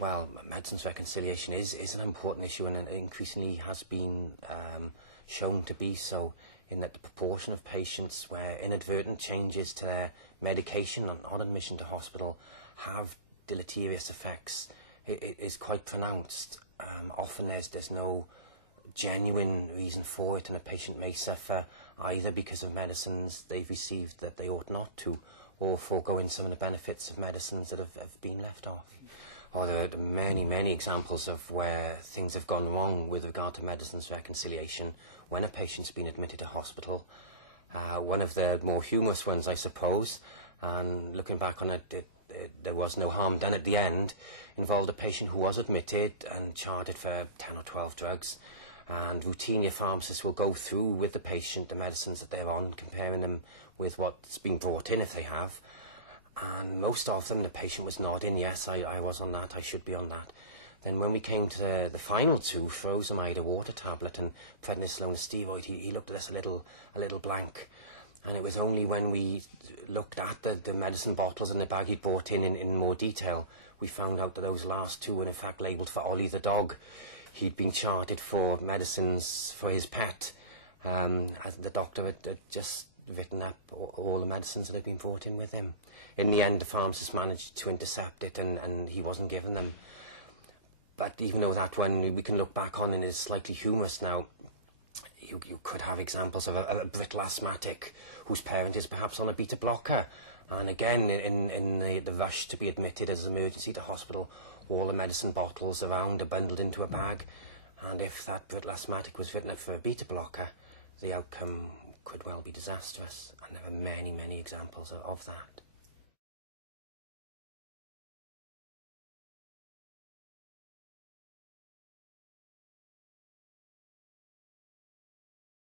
Well, medicines reconciliation is an important issue, and it increasingly has been shown to be so, in that the proportion of patients where inadvertent changes to their medication on admission to hospital have deleterious effects it is quite pronounced. Often there's no genuine reason for it, and a patient may suffer either because of medicines they've received that they ought not to, or foregoing some of the benefits of medicines that have been left off. Or there are many, many examples of where things have gone wrong with regard to medicines reconciliation when a patient's been admitted to hospital. One of the more humorous ones, I suppose, and looking back on it, there was no harm done at the end, involved a patient who was admitted and charted for 10 or 12 drugs. And routinely, a pharmacist will go through with the patient the medicines that they're on, comparing them with what's been brought in if they have. And most of them, the patient was nodding, yes, I was on that, I should be on that. Then when we came to the final two, furosemide, a water tablet, and prednisolone, a steroid, he looked at us a little blank. And it was only when we looked at the medicine bottles and the bag he'd brought in more detail, we found out that those last two were in fact labelled for Ollie the dog. He'd been charted for medicines for his pet. As the doctor had just written up all the medicines that had been brought in with him. In the end, the pharmacist managed to intercept it, and he wasn't given them. But even though that one we can look back on and is slightly humorous now, you could have examples of a brittle asthmatic whose parent is perhaps on a beta blocker. And again, in the rush to be admitted as an emergency to hospital, all the medicine bottles around are bundled into a bag. And if that brittle asthmatic was written up for a beta blocker, the outcome could well be disastrous. And there are many, many examples of that.